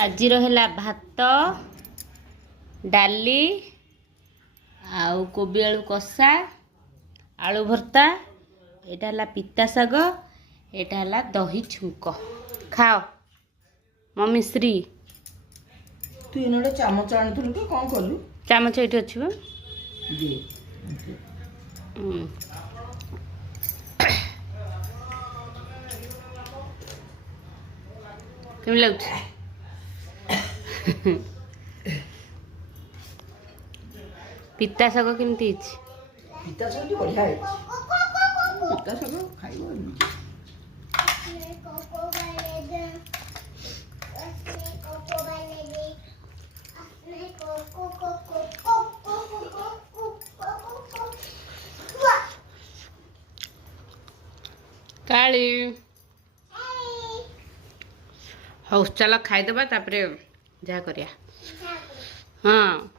आज है भात डाली आउ कोबी आलू कषा आलू भर्ता एटा है पिता शाग एटा है दही छुंक खाओ मम्मी श्री तू इनोडे चामच आनिथुलु कि कौन कलु चामच ये अच्छी दे केम लग पिता शाग केमती पिता शाग बढ़िया है पिता शाग खाइबो काली हौ चल खाईदबा तापरे जा करिया हाँ।